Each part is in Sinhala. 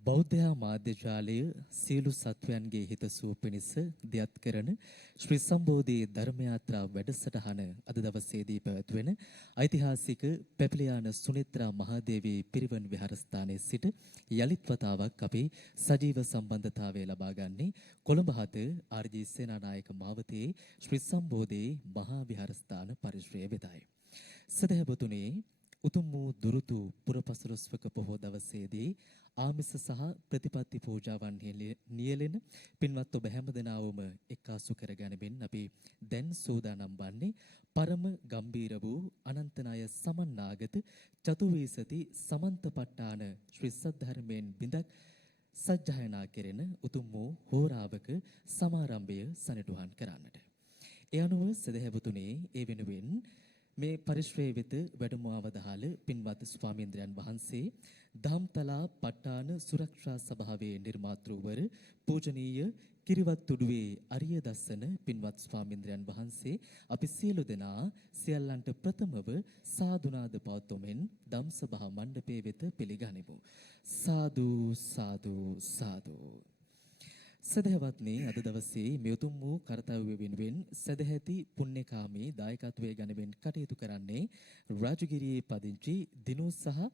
බෞද්ධ මාධ්‍ය ජාලය සියලු සත්වයන්ගේ හිතසුව පිණිස දියත් කරන ශ්‍රී සම්බෝධි ධර්ම යාත්‍රා වැඩසටහන අද දවසේදී පැවැත්වෙන ඓතිහාසික පැපිලියාන සුනිත්‍රා මහදේවී පිරිවන් විහාරස්ථානයේ සිට යලිත් වතාවක් අපි සජීව සම්බන්ධතාවය ලබා ගන්නේ කොළඹ 7 ආර්.ජී. සේනානායක මාවතේ ශ්‍රී සම්බෝධි මහා විහාරස්ථාන පරිශ්‍රය වෙතයි. සදහවතුනි, උතුම් වූ දුරුතු පුරපසළොස්වක පොහෝ දවසේදී ආමිස සහ ප්‍රතිපත්ති පූජාවන්හි නියැලෙන පින්වත් ඔබ හැමදෙනාවම එක්කාසු කරගැනීමෙන් අපි දැන් සූදානම් වන්නේ පරම ගම්බීර වූ අනන්තනාය සමන්නාගත චතුවීසති සමන්තපට්ඨාන ශ්‍රී සද්ධර්මයෙන් බිඳක් සජ්ජායනා කෙරෙන උතුම් වූ හෝරාවක සමාරම්භය සනිටුහන් කරන්නට. ඒ අනුව සදහැවතුනේ ඒ වෙනුවෙන් මේ පරිශ්‍රයේ වෙත වැඩම අවදාළ පින්වත් ස්වාමීන්ද්‍රයන් වහන්සේ දහම්තලා ප ဋ ාණ සුරක්ෂා සභාවේ නිර්මාතෘවර පූජනීය කිරිවත්තුඩුවේ අරිය දස්සන පින්වත් ස්වාමීන්ද්‍රයන් වහන්සේ අපි සියලු දෙනා සියල්ලන්ට ප්‍රථමව සාදුනාද පවත්වමින් ධම්සභා මණ්ඩපයේ වෙත පිළිගනිමු. සාදු සාදු සාදු. සදහවත්නි, අද දවසේ මේ උතුම් වූ කර්තව්‍ය වෙනුවෙන් සදැහැති පුණ්‍යකාමී දායකත්වයේ ගනිමින් කටයුතු කරන්නේ රාජගිරියේ පදිංචි දිනු සහ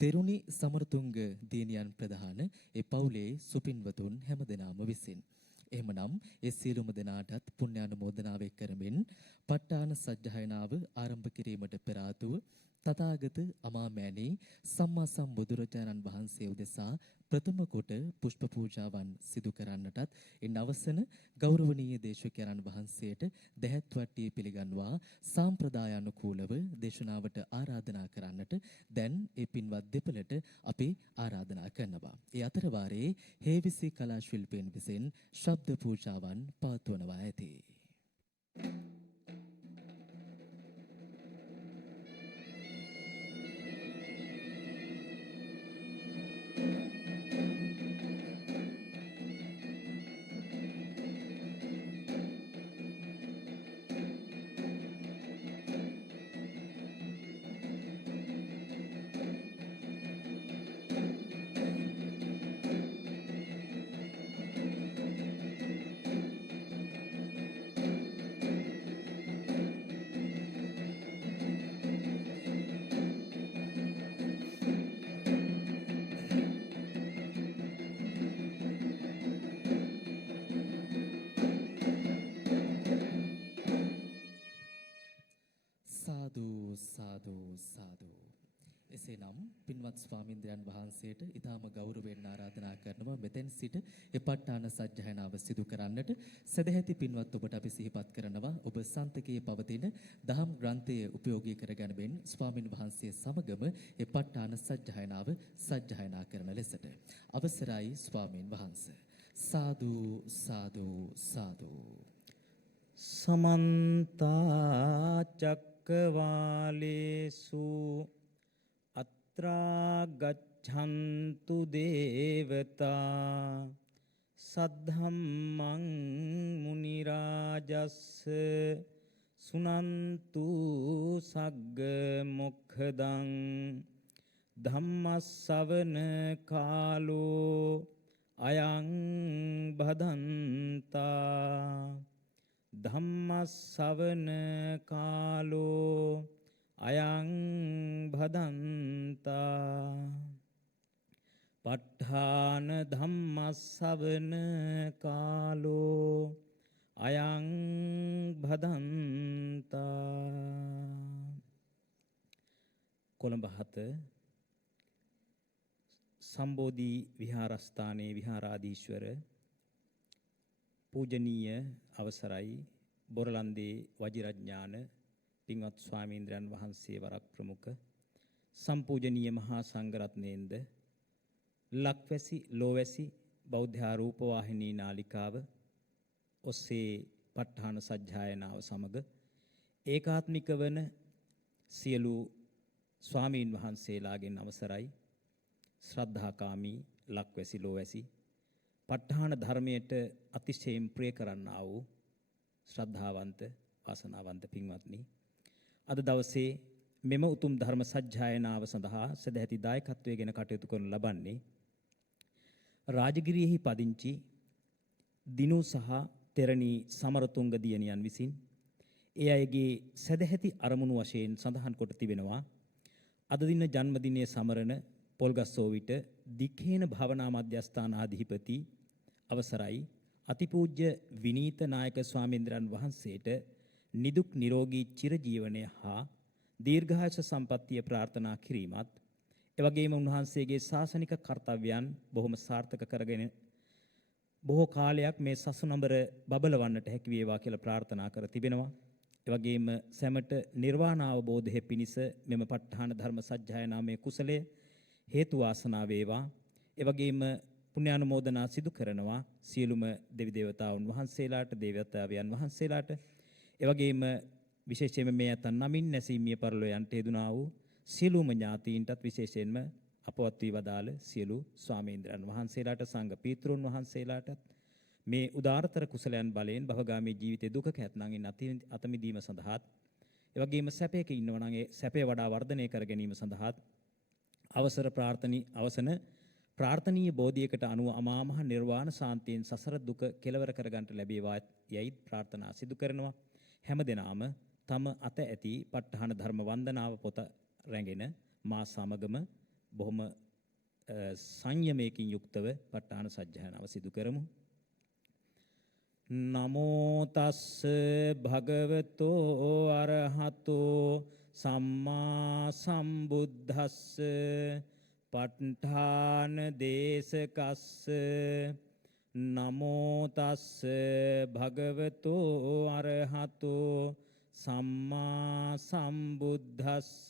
තෙරුණි සමරතුංග දිනියන් ප්‍රධාන ඒ පවුලේ සුපින්වතුන් හැමදෙනාම විසින්. එහෙමනම් ඒ සියලුම දෙනාටත් පුණ්‍යානුමෝදනාව කරමින් ප ဋ ාණ සජ්ජායනාව ආරම්භ කිරීමට පෙර ආතුව තථාගත අමාමෑණී සම්මා සම්බුදුරජාණන් වහන්සේ උදෙසා ප්‍රථම කොට පුෂ්ප පූජාවන් සිදු කරන්නටත් ඉන් අවසන ගෞරවනීය දේශකයන්න් වහන්සේට දැහැත් වට්ටිය පිළිගන්වා සාම්ප්‍රදායානුකූලව දේශනාවට ආරාධනා කරන්නට දැන් ඒ පින්වත් දෙපළට අපි ආරාධනා කරනවා. ඒ අතර වාරයේ හේවිසි කලා ශිල්පීන් විසින් ශබ්ද පූජාවන් පවත්වනවා ඇති. සාදු සාදු. එසේනම් පින්වත් ස්වාමීන්ද්‍රයන් වහන්සේට ඊටම ගෞරවයෙන් ආරාධනා කරනවා මෙතෙන් සිට ඒ ප ဋ ාණ සජ්ජායනාව සිදු කරන්නට. සදැහැති පින්වත් ඔබට අපි සිහිපත් කරනවා ඔබ සන්තකයේ පවතින දහම් ග්‍රන්ථය උපයෝගී කරගැනීමෙන් ස්වාමින් වහන්සේ සමගම ඒ ප ဋ ාණ සජ්ජායනාව සජ්ජායනා කරන ලෙසට. අවසරයි ස්වාමින් වහන්සේ. සාදු සාදු සාදු. සමන්ත චක්කවාලේසු අත්‍රා ගච්ඡන්තු දේවතා සද්ධම්මං මුනි රාජස්ස සුනන්තු සග්ග මොක්ඛදං ධම්මස්සවන කාලෝ අයං භදන්තා ධම්මස්සවන කාලෝ අයං භදන්තා ප ဋ ාණ ධම්මස්සවන කාලෝ අයං භදන්තා. කොළඹ 7 සම්බෝධි විහාරස්ථානයේ විහාරාධීශවර පූජනීය අවසරයි බොරලන්දේ වජිරඥාන පින්වත් ස්වාමීන්ද්‍රයන් වහන්සේ වරක් ප්‍රමුඛ සම්පූජනීය මහා සංඝරත්නයෙන්ද ලක්වැසි ලෝවැසි බෞද්ධ රූප වාහිනී නාලිකාව ඔස්සේ ප ဋ ාණ සජ්ජායනාව සමග ඒකාත්මික වන සියලු ස්වාමීන් වහන්සේලාගෙන් අවසරයි ශ්‍රද්ධාකාමී ලක්වැසි ලෝවැසි ප ဋ ාණ ධර්මයට අතිශයින් ප්‍රිය කරන්නා වූ ශ්‍රද්ධාවන්ත වාසනාවන්ත පින්වත්නි, අද දවසේ මෙම උතුම් ධර්ම සජ්ජායනාව සඳහා සදැහැති දායකත්වයෙන් කටයුතු කරනු ලබන්නේ රාජගිරියෙහි පදිංචි දිනු සහ තෙරණී සමරතුංග දියණියන් විසින් ඒ අයගේ සදැහැති අරමුණු වශයෙන් සඳහන් කොට තිබෙනවා. අද දින ජන්මදිනයේ සමරන පොල්ගස්සෝවිට දික්හේන භාවනා මධ්‍යස්ථානාධිපති අවසරයි අතිපූජ්‍ය විනීත නායක ස්වාමීන්ද්‍රයන් වහන්සේට නිදුක් නිරෝගී චිරජීවනය හා දීර්ඝායුෂ සම්පන්නිය ප්‍රාර්ථනා කිරීමත් එවැගේම උන්වහන්සේගේ ශාසනික කර්තව්‍යයන් බොහොම සාර්ථක කරගෙන බොහෝ කාලයක් මේ සසුනඹර බබලවන්නට හැකි වේවා කියලා ප්‍රාර්ථනා කර තිබෙනවා. එවැගේම සැමට නිර්වාණ අවබෝධය පිණිස මෙම ප ဋ ාණ ධර්ම සජ්ජායනාමේ කුසලය හේතු වාසනා වේවා. එවැගේම පුණ්‍යානුමෝදනා සිදු කරනවා සියලුම දෙවි දේවතාවුන් වහන්සේලාට, දේවතාවයන් වහන්සේලාට. එවැගේම විශේෂයෙන්ම මේ අතන් නමින් නැසීමිය පරලෝයන්ට යෙදුනා වූ සියලුම ඥාතීන්ටත් විශේෂයෙන්ම අපවත් වී වදාළ සියලු ස්වාමීන්ද්‍රයන් වහන්සේලාට, සංඝ පීතෘන් වහන්සේලාටත් මේ උදාාරතර කුසලයන් බලයෙන් භවගාමී ජීවිතයේ දුක කැත්නංගින් අත මිදීම සඳහාත් එවැගේම සැපයක ඉන්නවා නම් ඒ සැපය වඩා වර්ධනය කර ගැනීම සඳහාත් අවසන ප්‍රාර්ථනීය බෝධියකට අනුව අමා මහ නිර්වාණ සාන්තියෙන් සසර දුක කෙලවර කර ගන්නට ලැබේවා යයි ප්‍රාර්ථනා සිදු කරනවා. හැමදෙනාම තම අත ඇති ප ဋ ාණ ධර්ම වන්දනාව පොත රැගෙන මා සමගම බොහොම සංයමයකින් යුක්තව ප ဋ ාණ සජ්ජායනාව සිදු කරමු. නමෝ තස්ස භගවතෝ අරහතෝ සම්මා සම්බුද්දස්ස ප ဋ ාණ දේශකස්ස නමෝ තස්ස භගවතෝ අරහතෝ සම්මා සම්බුද්දස්ස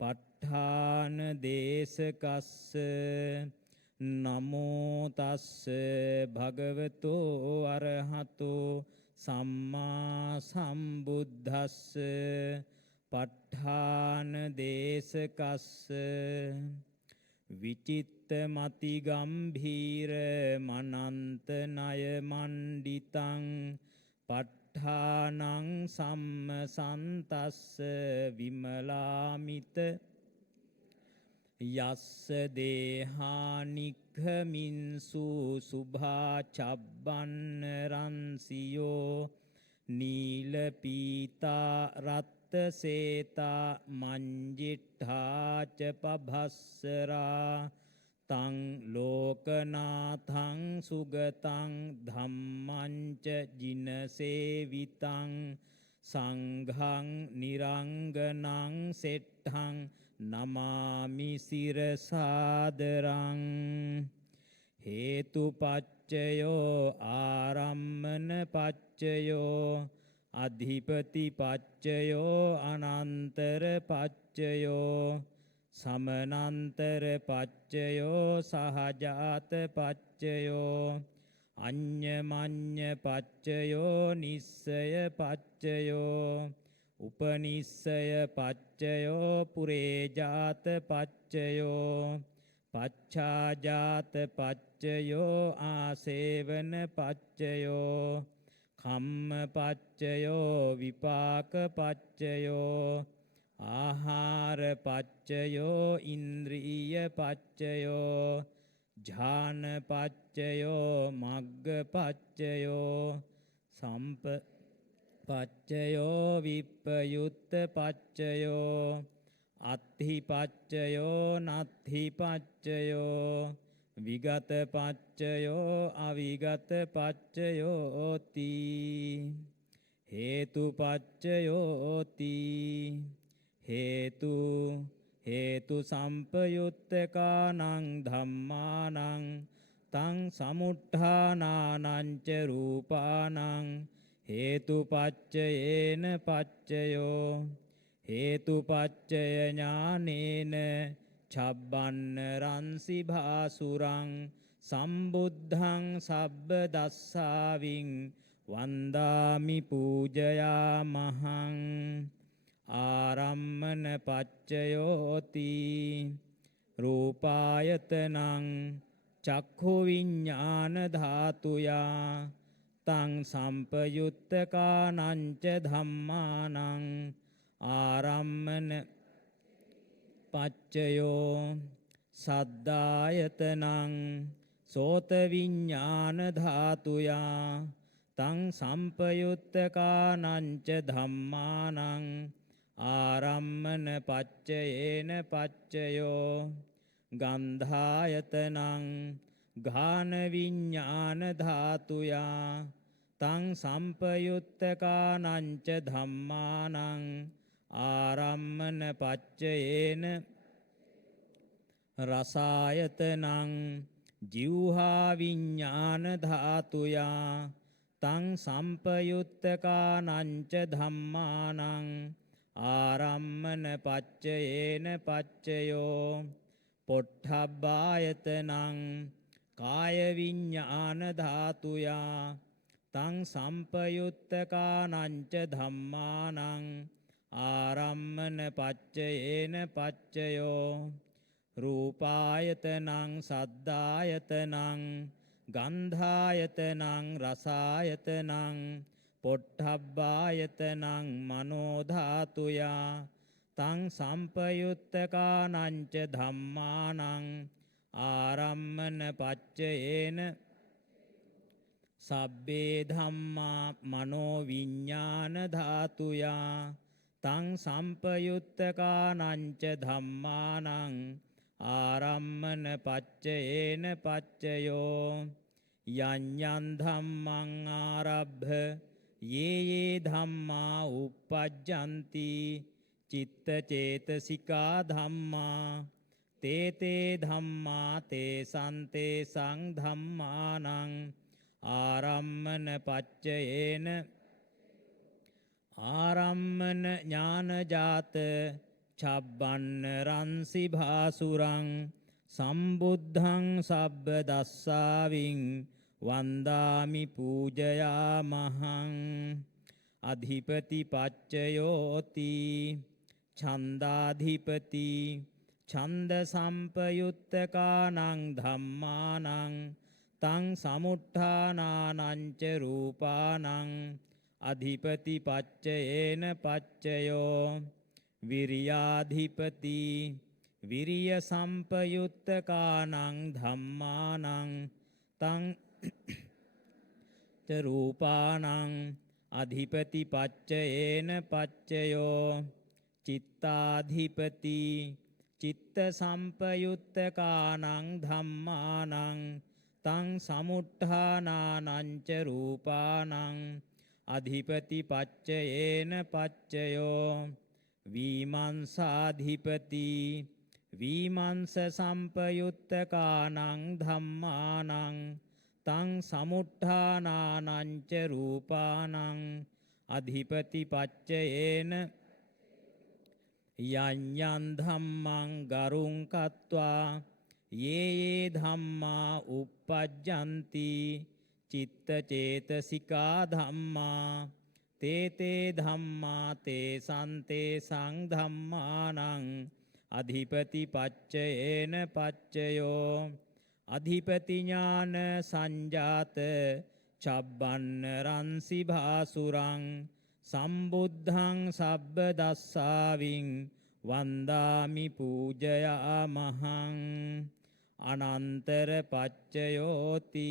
ප ဋ ාණ දේශකස්ස නමෝ තස්ස භගවතෝ අරහතෝ සම්මා සම්බුද්දස්ස ප ဋ ාණ දේශකස්ස විචිත්ත මති ගම්භීර මනන්ත ණය මණ්ඩිතං ප ဋ ාණං සම්මසන්තස්ස විමලාමිත යස්ස දේහානික්ඛමින්සු සුභා චබ්බන්න රන්සියෝ නීල පීතා රත්ත සේතා මංජිට්ඨාච පභස්සරා තං ලෝකනාථං සුගතං ධම්මං ච ජිනසේවිතං සංඝං නිරංගනං සෙට්ඨං නමාමි සිරසාදරං හේතුපච්චයෝ ආරම්මන පච්චයෝ අධිපති පච්චයෝ අනන්තර පච්චයෝ සමනන්තර පච්චයෝ සහජාත පච්චයෝ අඤ්ඤමඤ්ඤ පච්චයෝ නිස්සය පච්චයෝ උපනිස්සය පච්චයෝ පුරේජාත පච්චයෝ පච්ඡාජාත පච්චයෝ ආසේවන පච්චයෝ කම්ම පච්චයෝ විපාක පච්චයෝ ආහාර පච්චයෝ ඉන්ද්‍රිය පච්චයෝ ඥාන පච්චයෝ මග්ග පච්චයෝ සම්ප පච්චයෝ විප්පයුත්ත පච්චයෝ අත්ථි පච්චයෝ නත්ථි පච්චයෝ විගත පච්චයෝ අවිගත පච්චයෝති හේතු පච්චයෝති හේතු සම්පයුත්තකානං ධම්මානං තං සමුට්ඨානානං ච රූපානං හේතුපච්චයේන පච්චයෝ හේතුපච්චය ඥානේන චබ්බන්න රන්සි භාසුරං සම්බුද්ධං සබ්බ දස්සාවින් වන්දාමි පූජයාමහං ආරම්මන පච්චයෝති රූපායතනං චක්ඛු විඤ්ඤාණ ධාතුයා තං සම්පයුත්තකානං ච ධම්මානං ආරම්මන පච්චයෝ සද්දායතනං සෝත විඤ්ඤාණ ධාතුයා තං සම්පයුත්තකානංච ධම්මානං ආරම්මන පච්චයේන පච්චයෝ ගන්ධායතනං ගාන විඤ්ඤාණ ධාතුයා තං සම්පයුත්තකානංච ධම්මානං ආරම්මන පච්චයේන රසායතනං ජීවහා විඤ්ඤාණ ධාතුයා තං සම්පයුත්තකානංච ධම්මානං ආරම්මන පච්චයේන පච්චයෝ පොට්ඨබ්බායතනං කාය විඤ්ඤාණ ධාතුයා තං සම්පයුත්තකානංච ධම්මානං ආරම්මන පච්චයේන පච්චයෝ රූපායතනං සද්ධායතනං ගන්ධායතනං රසායතනං පොට්ඨබ්බායතනං මනෝ ධාතුයා තං සම්පයුත්තකානංච ධම්මානං ආරම්මන පච්චයේන සබ්බේ ධම්මා මනෝ විඤ්ඤාණ ධාතුයා තං සම්පයුත්තකානංච ධම්මානං ආරම්මන පච්චයේන පච්චයෝ යඤ්ඤං ධම්මං ආරබ්භ යේ ධම්මා uppajjanti චිත්ත චේතසිකා ධම්මා තේ ධම්මා තේසං ධම්මානං ආරම්මන පච්චයේන ආරම්මන ඥානජාත චබ්බන්න රන්සි භාසුරං සම්බුද්ධං සබ්බ දස්සාවින් වන්දාමි පූජයාමහං අධිපති පච්චයෝති ඡන්දාධිපති ඡන්ද සම්පයුත්තකානං ධම්මානං තං සමුත්ථානානං ච රූපානං අධිපති පච්චයේන පච්චයෝ විරියාධිපති විරිය සම්පයුත්තකානං ධම්මානං තං ච රූපානං අධිපති පච්චයේන පච්චයෝ චිත්තාධිපති චිත්ත සම්පයුත්තකානං ධම්මානං තං සමුත්ථානානං ච රූපානං අධිපති පච්චයේන පච්චයෝ විමංසාධිපති විමංස සම්පයුත්තකානං ධම්මානං තං සමුත්ථානානං ච රූපානං අධිපති පච්චයේන යඤ්ඤං ධම්මං ගරුං කତ୍වා යේ ධම්මා uppajjanti චිත්ත චේතසිකා ධම්මා තේ ධම්මා තේසං ධම්මානං අධිපති පච්චයේන පච්චයෝ අධිපති ඥාන සංජාත චබ්බන්න රන්සි භාසුරං සම්බුද්ධං සබ්බ දස්සාවින් වන්දාමි පූජයාමහං අනන්තර පච්චයෝති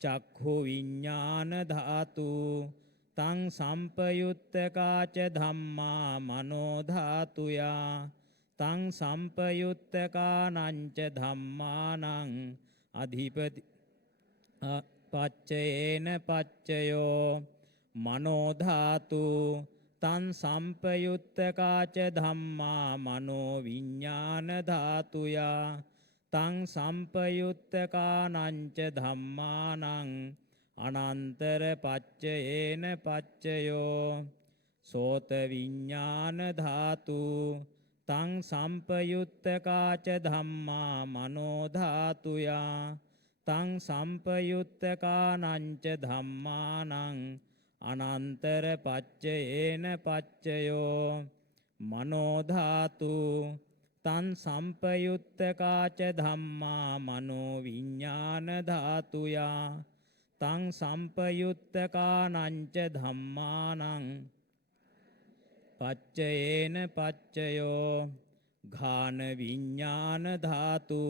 චක්ඛු විඤ්ඤාණ ධාතු තං සම්පයුත්තකාච ධම්මා මනෝ ධාතුයා තං සම්පයුත්තකානං ච ධම්මානං අධිපති පච්චයේන පච්චයෝ මනෝ ධාතු තං සම්පයුත්තකාච ධම්මා මනෝ විඤ්ඤාණ ධාතුයා තං සම්පයුත්තකානං ච ධම්මානං අනන්තර පච්චයේන පච්චයෝ සෝත විඤ්ඤාණ ධාතු තං සම්පයුත්තකාච ධම්මා මනෝ ධාතුයා තං සම්පයුත්තකානං ච ධම්මානං අනන්තර පච්චයේන පච්චයෝ මනෝ ධාතු තං සම්පයුත්තකාච ධම්මා මනෝ විඤ්ඤාණ ධාතුයා තං සම්පයුත්තකානං ච ධම්මානං පච්චයේන පච්චයෝ ඝාන විඤ්ඤාණ ධාතු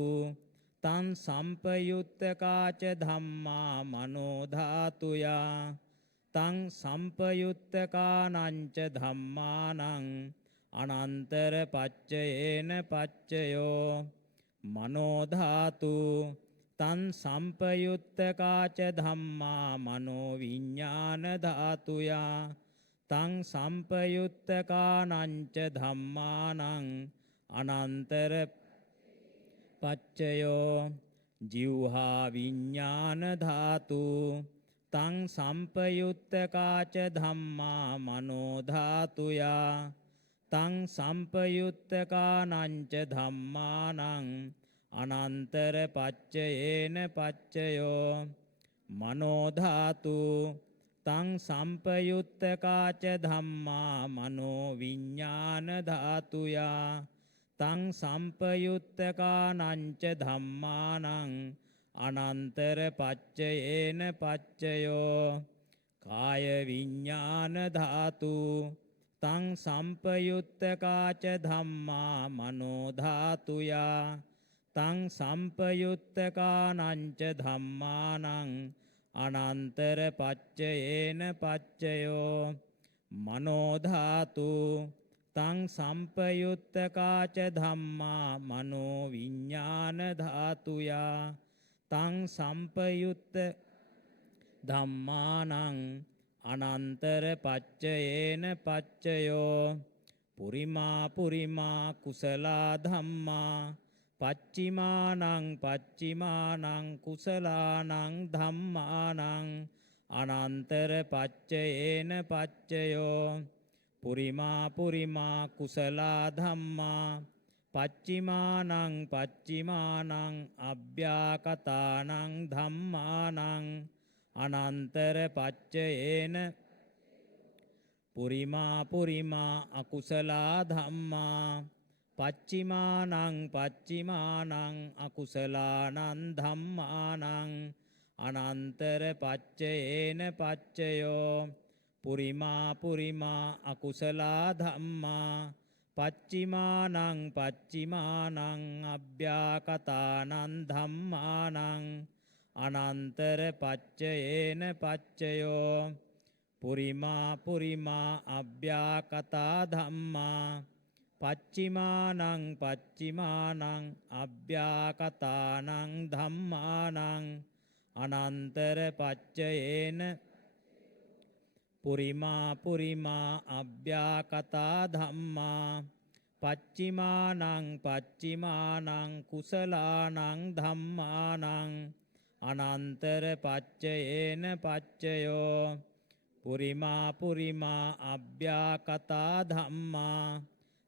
තං සම්පයුත්තකාච ධම්මා මනෝ ධාතුයා තං සම්පයුත්තකානංච ධම්මානං අනන්තර පච්චයේන පච්චයෝ මනෝ ධාතු තං සම්පයුත්තකාච ධම්මා මනෝ විඥාන ධාතුයා තං සම්පයුත්තකානංච ධම්මානං අනන්තර පච්චයෝ ජීවහා විඥාන ධාතු තං සම්පයුත්තකාච ධම්මා මනෝ ධාතුයා තං සම්පයුත්තකානංච ධම්මානං අනන්තර පච්චයේන පච්චයෝ මනෝ ධාතු තං සම්පයුත්තකාච ධම්මා මනෝ විඥාන ධාතුයා තං සම්පයුත්තකානංච ධම්මානං අනන්තර පච්චයේන පච්චයෝ කාය විඥාන ධාතු තං සම්පයුත්තකාච ධම්මා මනෝ ධාතුයා තං සම්පයුත්තකානංච ධම්මානං අනන්තර පච්චයේන පච්චයෝ මනෝ ධාතු තං සම්පයුත්තකාච ධම්මා මනෝ විඥාන ධාතුයා තං සම්පයුත්ත ධම්මානං අනන්තර පච්චයේන පච්චයෝ පුරිමා පුරිමා කුසලා ධම්මා පච්චිමානං පච්චිමානං කුසලානං ධම්මානං අනන්තර පච්චයේන පච්චයෝ පුරිමා පුරිමා කුසලා ධම්මා පච්චිමානං පච්චිමානං අභ්‍යාකතානං ධම්මානං අනන්තර පච්චයේන පුරිමා පුරිමා අකුසලා ධම්මා පච්චිමානං පච්චිමානං අකුසලානං ධම්මානං අනන්තර පච්චයේන පච්චයෝ පුරිමා පුරිමා අකුසලා ධම්මා පච්චිමානං පච්චිමානං අභ්‍යාකතානං ධම්මානං අනන්තර පච්චයේන පච්චයෝ පුරිමා පුරිමා අභ්‍යාකතා ධම්මා පච්චිමානං පච්චිමානං අභ්‍යාකතානං ධම්මානං අනන්තර පච්චයේන පුරිමා පුරිමා අභ්‍යාකතා ධම්මා පච්චිමානං පච්චිමානං කුසලානං ධම්මානං අනන්තර පච්චයේන පච්චයෝ පුරිමා පුරිමා අභ්‍යාකතා ධම්මා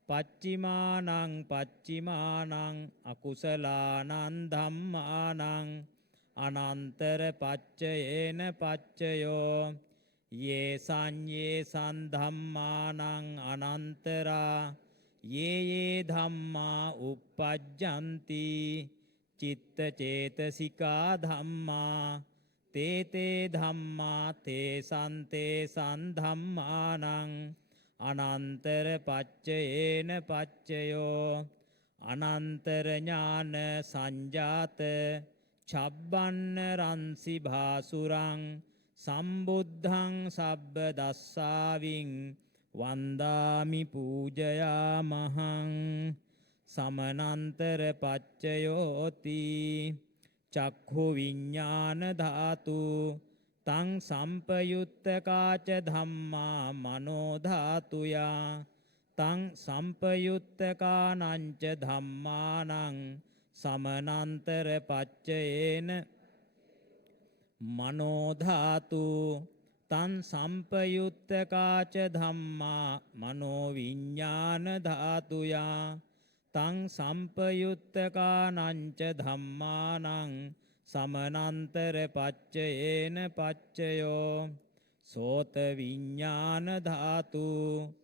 පච්චිමානං පච්චිමානං අකුසලානං ධම්මානං අනන්තර පච්චයේන පච්චයෝ යේ සංයේ සන්ධම්මානං අනන්තරා යේ ධම්මා uppajjanti චිත්ත චේතසිකා ධම්මා තේ ධම්මා තේ සන්ධම්මානං අනන්තර පච්චයේන පච්චයෝ අනන්තර ඥාන සංජාත චබ්බන්න රන්සි භාසුරං සම්බුද්ධං සබ්බ දස්සාවින් වන්දාමි පූජයාමහං සමනන්තර පච්චයෝති චක්ඛු විඥාන ධාතු තං සම්පයුත්තකාච ධම්මා මනෝ ධාතුයා තං සම්පයුත්තකානංච ධම්මානං සමනන්තර පච්චයේන මනෝ ධාතු තං සම්පයුත්තකාච ධම්මා මනෝ විඥාන ධාතුයා තං සම්පයුත්තකානංච ධම්මානං සමනන්තර පච්චයේන පච්චයෝ සෝත විඥාන ධාතු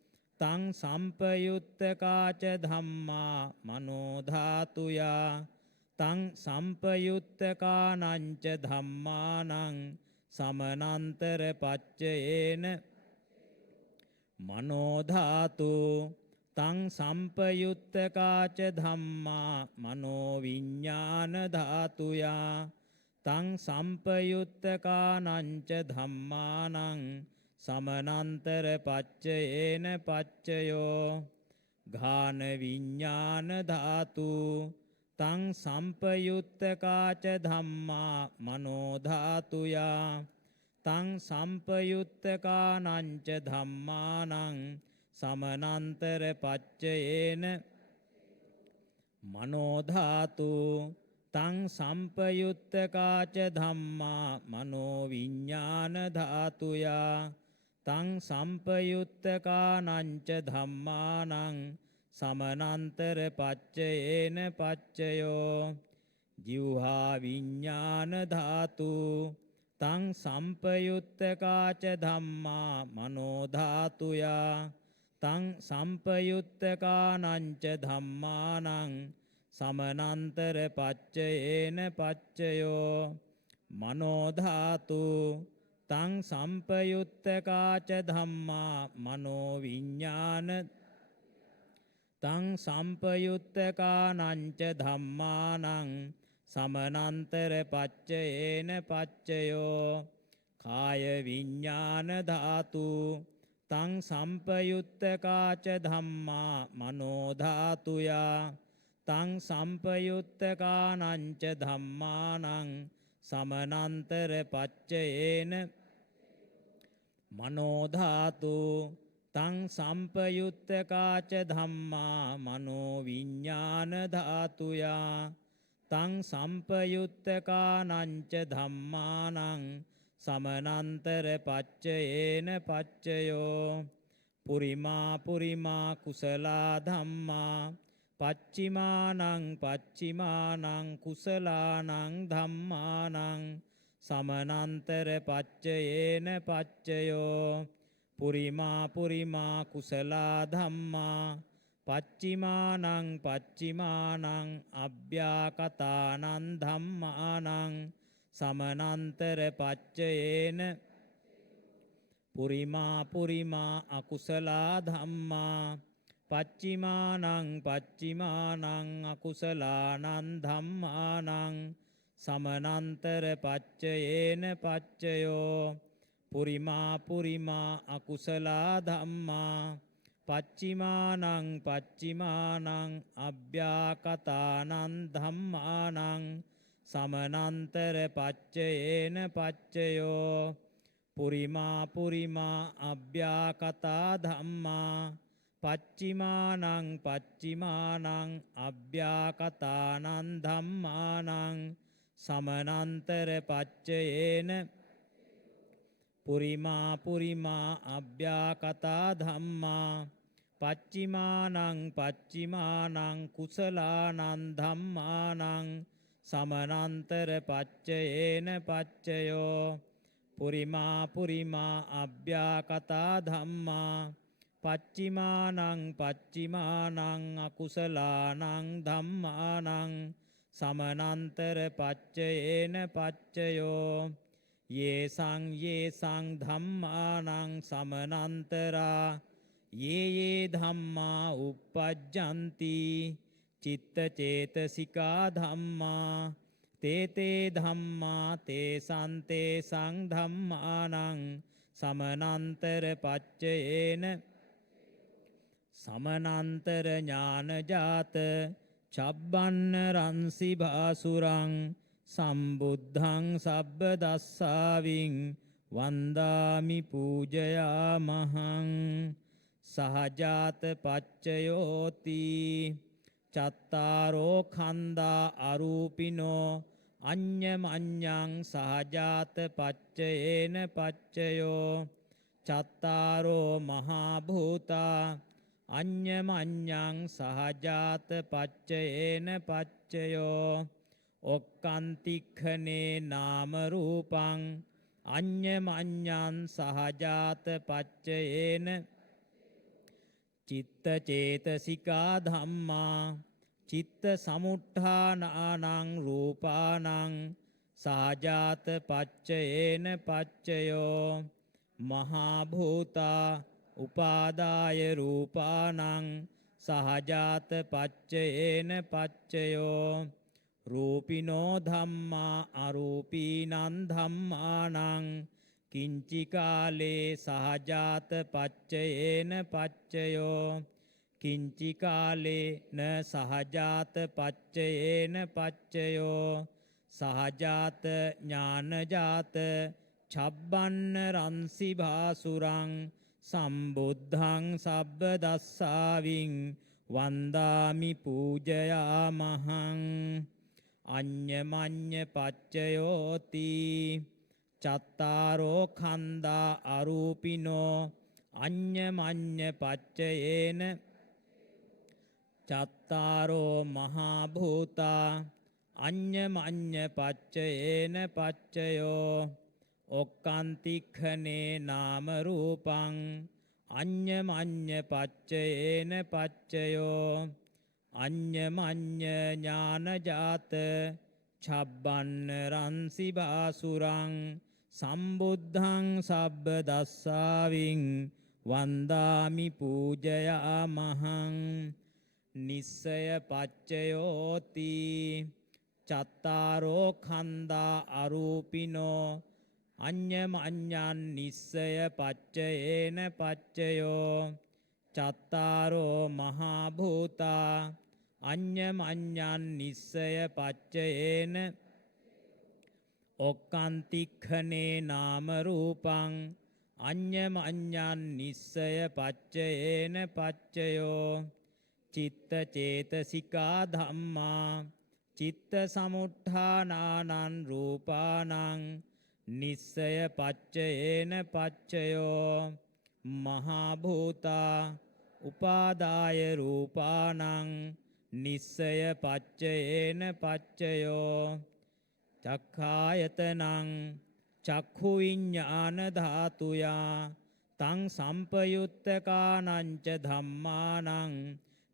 තං සම්පයුත්තකාච ධම්මා මනෝ ධාතුයා තං සම්පයුත්තකානංච ධම්මානං සමනන්තර පච්චයේන මනෝ ධාතු තං සම්පයුත්තකාච ධම්මා මනෝ විඤ්ඤාණ ධාතුයා තං සම්පයුත්තකානංච ධම්මානං සමනන්තර පච්චයේන පච්චයෝ ඝාන විඤ්ඤාණ ධාතු තං සම්පයුත්තකාච ධම්මා මනෝ ධාතුයා තං සම්පයුත්තකානංච ධම්මානං සමනන්තර පච්චයේන මනෝ ධාතු තං සම්පයුත්තකාච ධම්මා මනෝ විඤ්ඤාණ ධාතුයා තං සම්පයුත්තකානංච ධම්මානං සමනන්තර පච්චයේන පච්චයෝ ජීවහා විඤ්ඤාණ ධාතු තං සම්පයුත්තකාච ධම්මා මනෝ ධාතුයා තං සම්පයුත්තකානංච ධම්මානං සමනන්තර පච්චයේන පච්චයෝ මනෝ ධාතු තං සම්පයුත්තකාච ධම්මා මනෝ විඤ්ඤාණ තං සම්පයුත්තකානංච ධම්මානං සමනන්තර පච්චයේන පච්චයෝ කාය විඤ්ඤාණ ධාතු තං සම්පයුත්තකාච ධම්මා මනෝ ධාතුයා තං සම්පයුත්තකානංච ධම්මානං සමනන්තර පච්චයේන මනෝ ධාතු තං සම්පයුත්තකාච ධම්මා මනෝ විඤ්ඤාණ ධාතුයා තං සම්පයුත්තකානංච ධම්මානං සමනන්තර පච්චයේන පච්චයෝ පුරිමා පුරිමා කුසලා ධම්මා පච්චිමානං පච්චිමානං කුසලානං ධම්මානං සමනන්තර පච්චයේන පච්චයෝ පුරිමා පුරිමා කුසලා ධම්මා පච්චිමානං පච්චිමානං අභ්‍යාකතානං ධම්මානං සමනන්තර පච්චයේන පුරිමා පුරිමා අකුසලා ධම්මා පච්චිමානං පච්චිමානං අකුසලානං ධම්මානං සමනන්තර පච්චයේන පච්චයෝ පුරිමා පුරිමා අකුසලා ධම්මා පච්චිමානං පච්චිමානං අභ්‍යාකතානං ධම්මානං සමනන්තර පච්චයේන පච්චයෝ පුරිමා පුරිමා අභ්‍යාකතා ධම්මා පච්චිමානං පච්චිමානං අභ්‍යාකතානං ධම්මානං සමනන්තර පච්චයේන පුරිමා පුරිමා අභ්‍යාකතා ධම්මා පච්චිමානං පච්චිමානං කුසලානං ධම්මානං සමනන්තර පච්චයේන පච්චයෝ පුරිමා පුරිමා අභ්‍යාකතා ධම්මා පච්චිමානං පච්චිමානං අකුසලානං ධම්මානං සමනන්තර පච්චයේන පච්චයෝ යේසං ධම්මානං සමනන්තරා යේ ධම්මා uppajjanti චිත්ත චේතසිකා ධම්මා තේ ධම්මා තේසං ධම්මානං සමනන්තර පච්චයේන සමනන්තර ඥානජාත චබ්බන්න රන්සි භාසුරං සම්බුද්ධං සබ්බ දස්සාවින් වන්දාමි පූජයාමහං සහජාත පච්චයෝති චත්තාරෝ khanda අරූපිනෝ අඤ්ඤමඤ්ඤං සහජාත පච්චයේන පච්චයෝ චත්තාරෝ මහා භූතා අඤ්ඤමඤ්ඤං සහජාත පච්චයේන පච්චයෝ ඔක්කාන්තික්ඛනේ නාම රූපං අඤ්ඤමඤ්ඤං සහජාත පච්චයේන චිත්ත චේතසිකා ධම්මා චිත්ත සමුත්ථානානං රූපානං සහජාත පච්චයේන පච්චයෝ මහා භූතා උපාදාය රූපානං සහජාත පච්චයේන පච්චයෝ රූපිනෝ ධම්මා අරූපීනං ධම්මානං කිංචි කාලේ සහජාත පච්චයේන පච්චයෝ කිංචි කාලේ න සහජාත පච්චයේන පච්චයෝ සහජාත ඥානජාත චබ්බන්න රන්සි භාසුරං සම්බුද්ධං සබ්බ දස්සාවින් වන්දාමි පූජයාමහං අඤ්ඤමඤ්ඤ පච්චයෝති චත්තාරෝ khanda අරූපිනෝ අඤ්ඤමඤ්ඤ පච්චයේන චත්තාරෝ මහා භූතා අඤ්ඤමඤ්ඤ පච්චයේන පච්චයෝ ඔක්කාන්තික්ඛනේ නාම රූපං අඤ්ඤමඤ්ඤ පච්චයේන පච්චයෝ අඤ්ඤමඤ්ඤ ඥානජාත චබ්බන්න රන්සි භාසුරං සම්බුද්ධං සබ්බ දස්සාවින් වන්දාමි පූජයාමහං නිස්සය පච්චයෝති චත්තාරෝ khanda අරූපිනෝ අඤ්ඤමඤ්ඤං නිස්සය පච්චයේන පච්චයෝ චත්තාරෝ මහා භූතා අඤ්ඤමඤ්ඤං නිස්සය පච්චයේන ඔක්කාන්තික්ඛනේ නාම රූපං අඤ්ඤමඤ්ඤං නිස්සය පච්චයේන පච්චයෝ චිත්ත චේතසිකා ධම්මා චිත්ත සමුත්ථානානං රූපානං නිස්සය පච්චයේන පච්චයෝ මහා භූතා උපාදාය රූපානං නිස්සය පච්චයේන පච්චයෝ චක්ඛායතනං චක්ඛු විඤ්ඤාණ ධාතුයා තං සම්පයුත්තකානං ච ධම්මානං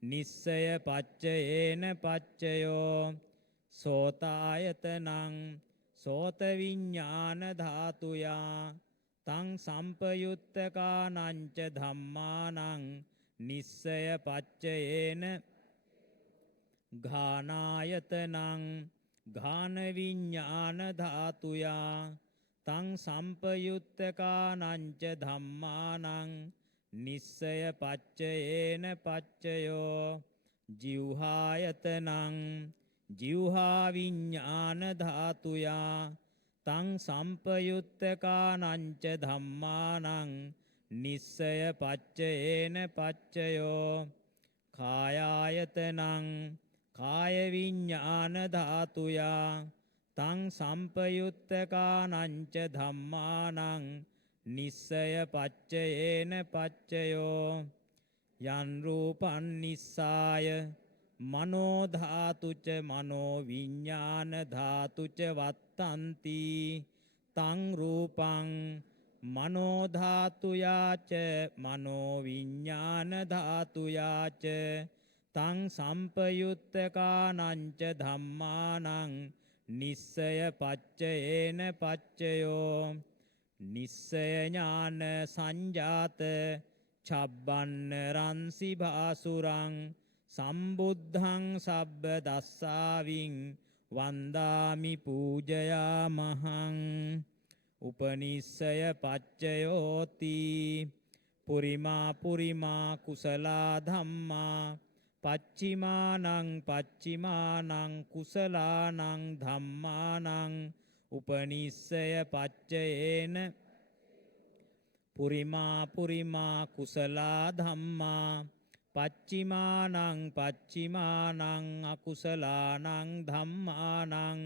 නිස්සය පච්චයේන පච්චයෝ සෝතායතනං සෝත විඤ්ඤාණ ධාතුයා තං සම්පයුත්තකානං ච ධම්මානං නිස්සය පච්චයේන ඝානායතනං ඝාන විඤ්ඤාණ ධාතුයා තං සම්පයුත්තකානං ච ධම්මානං නිස්සය පච්චයේන පච්චයෝ ජීවහායතනං ජීවහා විඤ්ඤාණ ධාතුයා තං සම්පයුත්තකානං ච ධම්මානං නිස්සය පච්චයේන පච්චයෝ කායායතනං කාය විඤ්ඤාණ ධාතුයා තං සම්පයුත්තකානං ච ධම්මානං නිස්සය පච්චයේන පච්චයෝ යන් රූපං නිස්සාය මනෝ ධාතුච මනෝ විඤ්ඤාණ ධාතුච වත්තන්ති තං රූපං මනෝ ධාතුයාච මනෝ විඤ්ඤාණ ධාතුයාච තං සම්පයුත්තකානං ච ධම්මානං නිස්සය පච්චයේන පච්චයෝ නිස්සය ඥාන සංජාත චබ්බන්න රන්සි භාසුරං සම්බුද්ධං සබ්බ දස්සාවින් වන්දාමි පූජයාමහං උපනිස්සය පච්චයෝති පුරිමා පුරිමා කුසලා ධම්මා පච්චිමානං පච්චිමානං කුසලානං ධම්මානං උපනිස්සය පච්චයේන පුරිමා පුරිමා කුසලා ධම්මා පච්චිමානං පච්චිමානං අකුසලානං ධම්මානං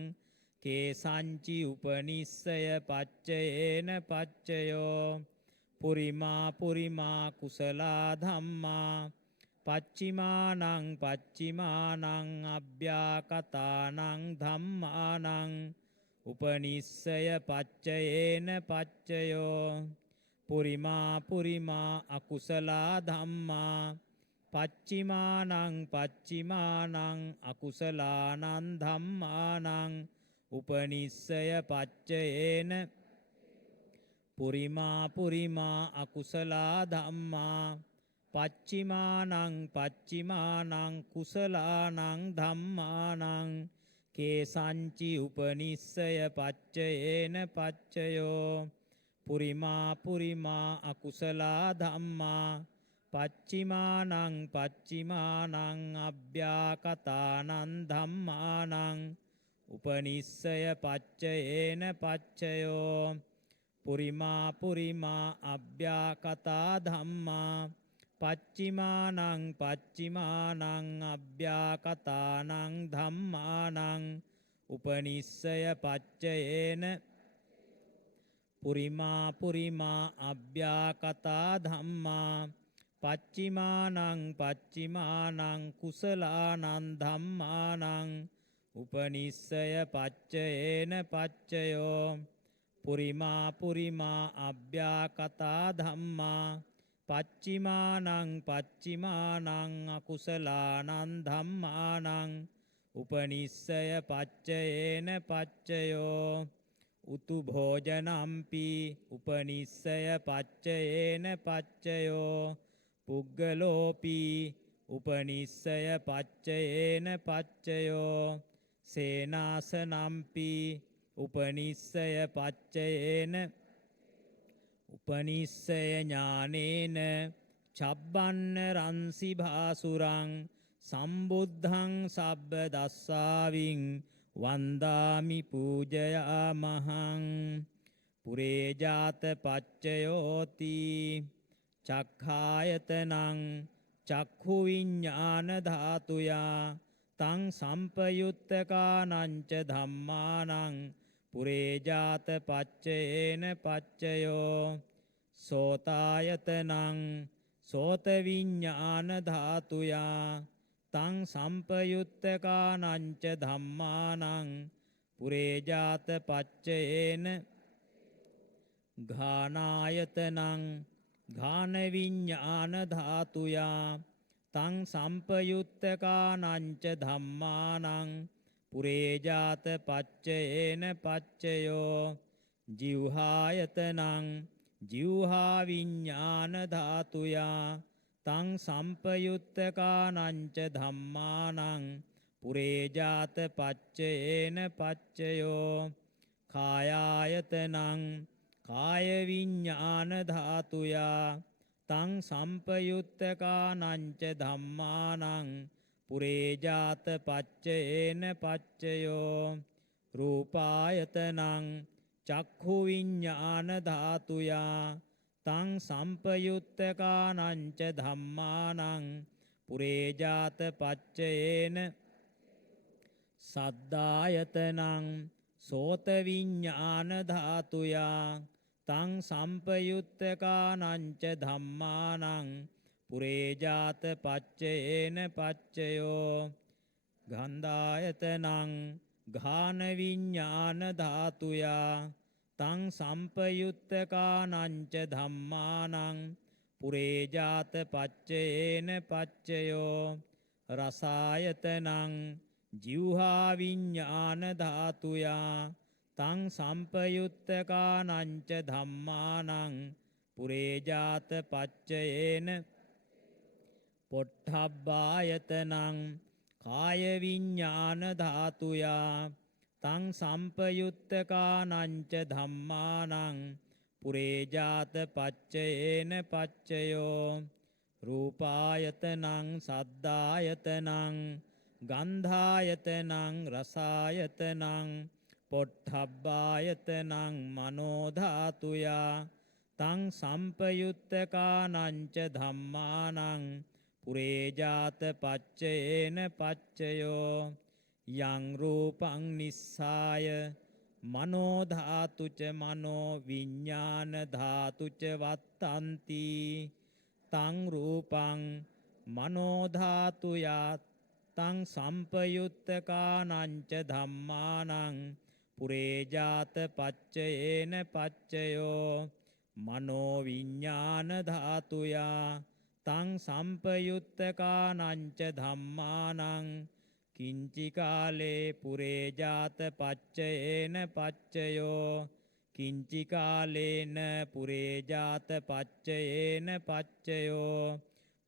කේසංචි උපනිස්සය පච්චයේන පච්චයෝ පුරිමා පුරිමා කුසලා ධම්මා පච්චිමානං පච්චිමානං අභ්‍යාකතානං ධම්මානං උපනිස්සය පච්චයේන පච්චයෝ පුරිමා පුරිමා අකුසලා ධම්මා පච්චිමානං පච්චිමානං අකුසලානං ධම්මානං උපනිස්සය පච්චයේන පුරිමා පුරිමා අකුසලා ධම්මා පච්චිමානං කුසලානං ධම්මානං කේසංචි උපනිස්සය පච්චයේන පච්චයෝ පුරිමා අකුසලා ධම්මා පච්චිමානං අභ්‍යාකතානං ධම්මානං උපනිස්සය පච්චයේන පච්චයෝ පුරිමා අභ්‍යාකතා ධම්මා පච්චිමානං අභ්‍යාකතානං ධම්මානං උපනිස්සය පච්චයේන පුරිමා අභ්‍යාකතා ධම්මා පච්චිමානං කුසලානං ධම්මානං උපනිස්සය පච්චයේන පච්චයෝ පුරිමා අභ්‍යාකතා ධම්මා පච්චිමානං අකුසලානං ධම්මානං උපනිස්සය පච්චයේන පච්චයෝ උතු භෝජනම්පි උපනිස්සය පච්චයේන පච්චයෝ පුග්ගලෝපි උපනිස්සය පච්චයේන පච්චයෝ සේනාසනම්පි උපනිස්සය පච්චයේන උපනිස්සය ඥානේන චබ්බන්න රන්සි භාසුරං සම්බුද්ධං සබ්බ දස්සාවින් වන්දාමි පූජයාමහං පුරේජාත පච්චයෝති චක්ඛායතනං චක්ඛු විඤ්ඤාණ ධාතුයා තං සම්පයුත්තකානංච ධම්මානං පුරේජාත පච්චයේන පච්චයෝ සෝතායතනං සෝත විඤ්ඤාණ ධාතුයා තං සම්පයුත්තකානංච ධම්මානං පුරේජාත පච්චයේන ඝානායතනං ඝාන විඤ්ඤාණ ධාතුයා තං සම්පයුත්තකානංච ධම්මානං පුරේජාත පච්චයේන පච්චයෝ ජීවහායතනං ජීවහා විඤ්ඤාණ ධාතුයා තං සම්පයුත්තකානංච ධම්මානං පුරේජාත පච්චයේන පච්චයෝ කායායතනං කාය විඤ්ඤාණ ධාතුයා තං සම්පයුත්තකානංච ධම්මානං පුරේජාත පච්චයේන පච්චයෝ රූපායතනං චක්ඛු විඤ්ඤාණ ධාතුයා තං සම්පයුත්තකානංච ධම්මානං පුරේජාත පච්චයේන සද්ධායතනං සෝත විඤ්ඤාණ ධාතුයා තං සම්පයුත්තකානංච ධම්මානං පුරේජාත පච්චයේන පච්චයෝ ගන්ධායතනං ඝාන විඤ්ඤාණ ධාතුයා තං සම්පයුත්තකානංච ධම්මානං පුරේජාත පච්චයේන පච්චයෝ රසායතනං ජීවහා විඤ්ඤාණ ධාතුයා තං සම්පයුත්තකානංච ධම්මානං පුරේජාත පච්චයේන පොට්ඨබ්බායතනං කාය විඤ්ඤාණ ධාතුයා තං සම්පයුත්තකානංච ධම්මානං පුරේජාත පච්චයේන පච්චයෝ රූපායතනං සද්ධායතනං ගන්ධායතනං රසායතනං පොට්ඨබ්බායතනං මනෝ ධාතුයා තං සම්පයුත්තකානංච ධම්මානං පුරේජාත පච්චයේන පච්චයෝ යං රූපං නිස්සාය මනෝ ධාතුච මනෝ විඤ්ඤාණ ධාතුච වත්තන්ති තං රූපං මනෝ ධාතුයා තං සම්පයුත්තකානංච ධම්මානං පුරේජාත පච්චයේන පච්චයෝ මනෝ විඤ්ඤාණ ධාතුයා තං සම්පයුත්තකානංච ධම්මානං කිංචි කාලේ පුරේජාත පච්චයේන පච්චයෝ කිංචි කාලේන පුරේජාත පච්චයේන පච්චයෝ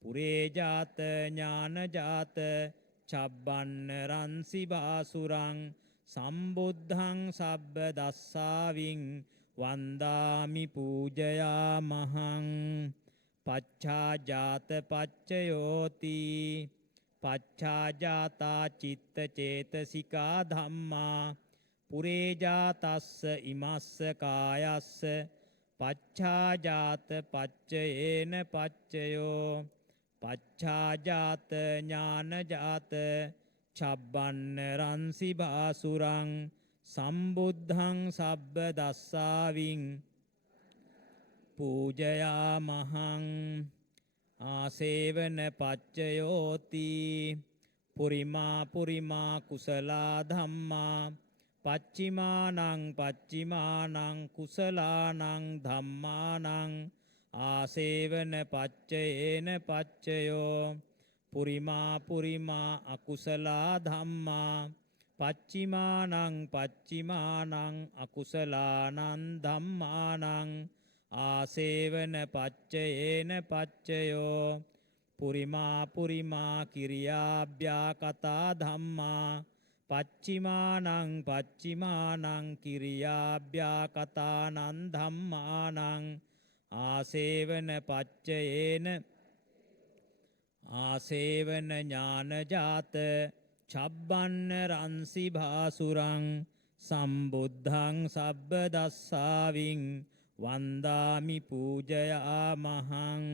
පුරේජාත ඥානජාත චබ්බන්න රන්සි බාසුරං සම්බුද්ධං සබ්බ දස්සාවින් වන්දාමි පූජයාමහං පච්ඡාජාත පච්චයෝති පච්ඡාජාතා චිත්ත චේතසිකා ධම්මා පුරේජාතස්ස ඉමස්ස කායස්ස පච්ඡාජාත පච්චයේන පච්චයෝ පච්ඡාජාත ඥානජාත චබ්බන්න රන්සි බාසුරං සම්බුද්ධං සබ්බ දස්සාවින් පූජයාමහං ආසේවන පච්චයෝති පුරිමා කුසලා ධම්මා පච්චිමානං කුසලානං ධම්මානං ආසේවන පච්චයේන පච්චයෝ පුරිමා අකුසලා ධම්මා පච්චිමානං අකුසලානං ධම්මානං ආසේවන පච්චයේන පච්චයෝ පුරිමා කිරියාභ්‍යා කතා ධම්මා පච්චිමානං කිරියාභ්‍යා කතානං ධම්මානං ආසේවන පච්චයේන ආසේවන ඥානජාත චබ්බන්න රන්සි භාසුරං සම්බුද්ධං සබ්බ දස්සාවින් වන්දාමි පූජයාමහං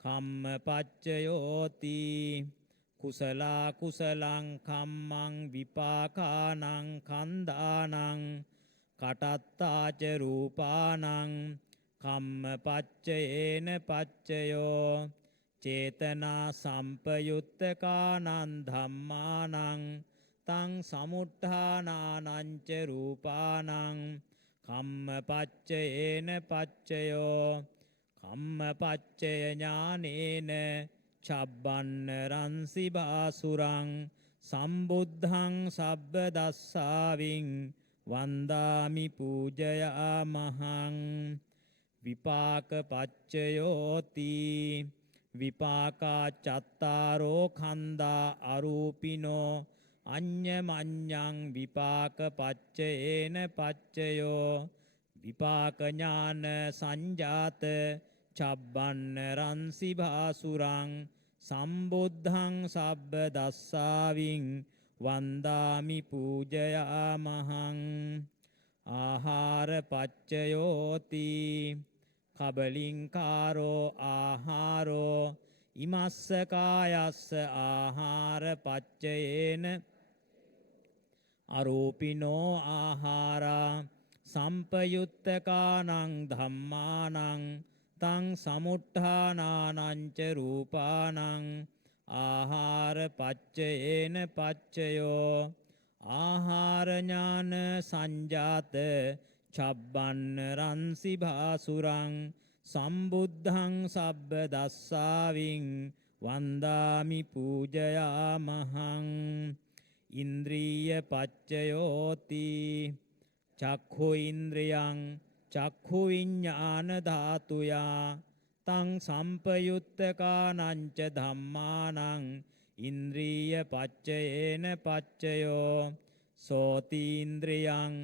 කම්ම පච්චයෝති කුසලං කම්මං විපාකානං කන්දානං කටත්තාච රූපානං කම්ම පච්චයේන පච්චයෝ චේතනා සම්පයුත්තකානං ධම්මානං තං සමුට්ඨානානං ච රූපානං කම්ම පච්චයේන පච්චයෝ කම්ම පච්චය ඥානේන චබ්බන්න රන්සි බාසුරං සම්බුද්ධං සබ්බ දස්සාවින් වන්දාමි පූජයාමහං විපාක පච්චයෝති විපාකා චත්තාරෝ khanda අරූපිනෝ අඤ්ඤමඤ්ඤං විපාක පච්චයේන පච්චයෝ විපාක ඥාන සංජාත චබ්බන්න රන්සි භාසුරං සම්බුද්ධං සබ්බ දස්සාවින් වන්දාමි පූජයාමහං ආහාර පච්චයෝති කබලින්කාරෝ ආහාරෝ ඉමස්ස කායස්ස ආහාර පච්චයේන අරූපිනෝ ආහාරා සම්පයුත්තකානං ධම්මානං තං සමුට්ඨානානං ච රූපානං ආහාර පච්චයේන පච්චයෝ ආහාර ඥාන සංජාත චබ්බන්න රන්සි භාසුරං සම්බුද්ධං සබ්බ දස්සාවින් වන්දාමි පූජයාමහං ඉන්ද්‍රිය පච්චයෝති චක්ඛු ඉන්ද්‍රියං චක්ඛු විඤ්ඤාණ ධාතුයා තං සම්පයුත්තකානං ච ධම්මානං ඉන්ද්‍රිය පච්චයේන පච්චයෝ සෝති ඉන්ද්‍රියං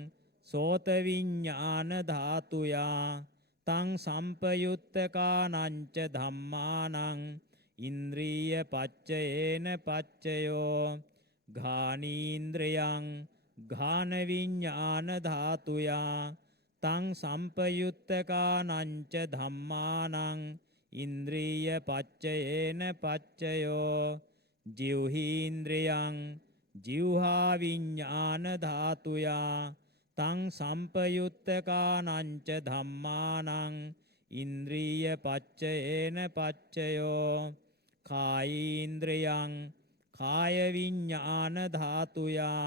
සෝත විඤ්ඤාණ ධාතුයා තං සම්පයුත්තකානං ච ධම්මානං ඉන්ද්‍රිය පච්චයේන පච්චයෝ ඝානීන්ද්‍රයං ඝාන විඤ්ඤාණ ධාතුයා තං සම්පයුත්තකානං ච ධම්මානං ඉන්ද්‍රිය පච්චයේන පච්චයෝ ජීවහීන්ද්‍රයං ජීවහා විඤ්ඤාණ ධාතුයා තං සම්පයුත්තකානං ච ධම්මානං ඉන්ද්‍රිය පච්චයේන පච්චයෝ කායීන්ද්‍රයං කාය විඤ්ඤාණ ධාතුයා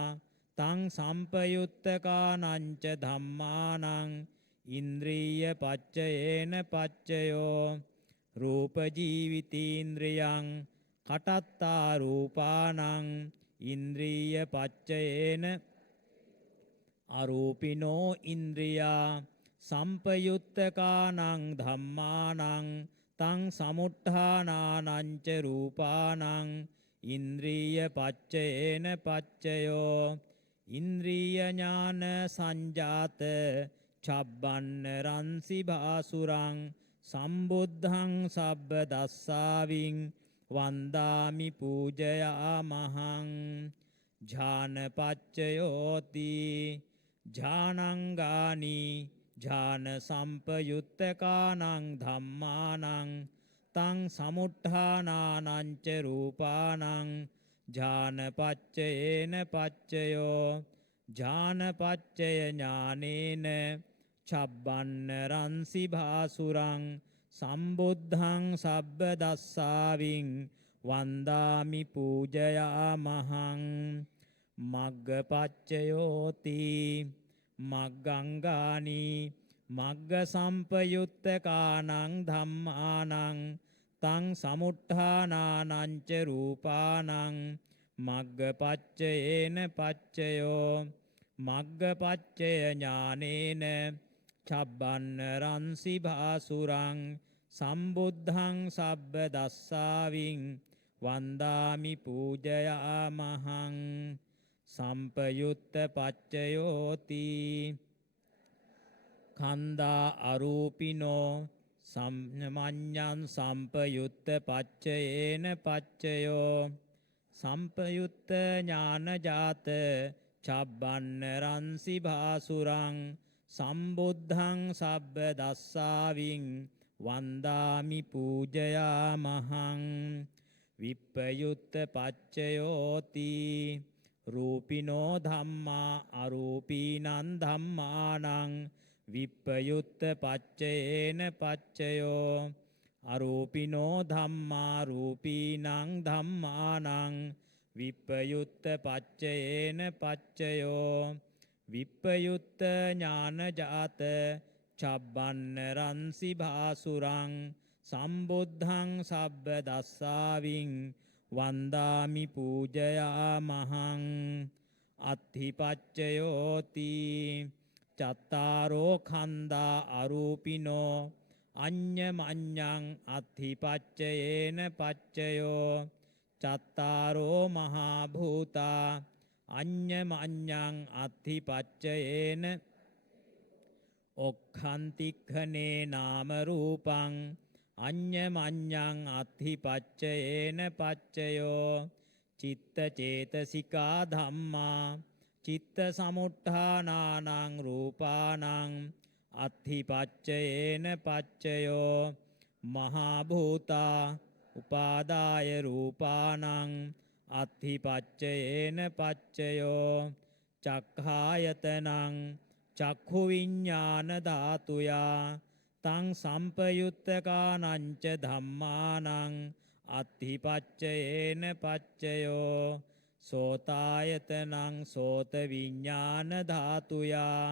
තං සම්පයුත්තකානං ච ධම්මානං ඉන්ද්‍රිය පච්චයේන පච්චයෝ රූප ජීවිතීන්ද්‍රයං කටත්තා රූපානං ඉන්ද්‍රිය පච්චයේන අරූපිනෝ ඉන්ද්‍රියා සම්පයුත්තකානං ධම්මානං තං සමුට්ඨානානං ච රූපානං ඉන්ද්‍රිය පච්චයේන පච්චයෝ ඉන්ද්‍රිය ඥාන සංජාත චබ්බන්න රන්සි භාසුරං සම්බුද්ධං සබ්බ දස්සාවින් වන්දාමි පූජයාමහං ඥානපච්චයෝති ඥානංගානි ඥාන සම්පයුත්තකානං ධම්මානං තං සමුට්ඨානානං ච රූපානං ඥානපච්චයේන පච්චයෝ ඥානපච්චය ඥානේන චබ්බන්න රන්සි භාසුරං සම්බුද්ධං සබ්බ දස්සාවින් වන්දාමි පූජයාමහං මග්ගපච්චයෝති මග්ගංගානි මග්ග සම්පයුත්තකානං ධම්මානං තං සමුට්ඨානානං ච රූපානං මග්ගපච්චයේන පච්චයෝ මග්ගපච්චය ඥානේන චබ්බන්න රන්සි භාසුරං සම්බුද්ධං සබ්බ දස්සාවින් වන්දාමි පූජයාමහං සම්පයුත්ත පච්චයෝති කන්දා අරූපිනෝ සම්මඤ්ඤං සම්පයුත්ත පච්චයේන පච්චයෝ සම්පයුත්ත ඥානජාත චබ්බන්න රන්සි භාසුරං සම්බුද්ධං සබ්බ දස්සාවින් වන්දාමි පූජයාමහං විප්පයුත්ත පච්චයෝති රූපිනෝ ධම්මා අරූපීනං ධම්මානං විප්පයුත්ත පච්චයේන පච්චයෝ අරූපිනෝ ධම්මා රූපීනං ධම්මානං විප්පයුත්ත පච්චයේන පච්චයෝ විප්පයුත්ත ඥානජාත චබ්බන්න රන්සි භාසුරං සම්බුද්ධං සබ්බ දස්සාවින් වන්දාමි පූජයාමහං අත්ථිපච්චයෝති චත්තාරෝ කන්දා අරූපිනෝ අඤ්ඤමඤ්ඤං අත්ථිපච්චයේන පච්චයෝ චත්තාරෝ මහා භූතා අඤ්ඤමඤ්ඤං අත්ථිපච්චයේන ඔක්ඛන්තික්ඛනේ නාම රූපං අඤ්ඤමඤ්ඤං අත්ථිපච්චයේන පච්චයෝ චිත්ත චේතසිකා ධම්මා චිත්ත සමුට්ඨානානං රූපානං අත්ථිපච්චයේන පච්චයෝ මහා භූතා උපාදාය රූපානං අත්ථිපච්චයේන පච්චයෝ චක්ඛායතනං චක්ඛු විඤ්ඤාණ ධාතුයා තං සම්පයුත්තකානං ච ධම්මානං අත්ථිපච්චයේන පච්චයෝ සෝතායතනං සෝත විඤ්ඤාණ ධාතුයා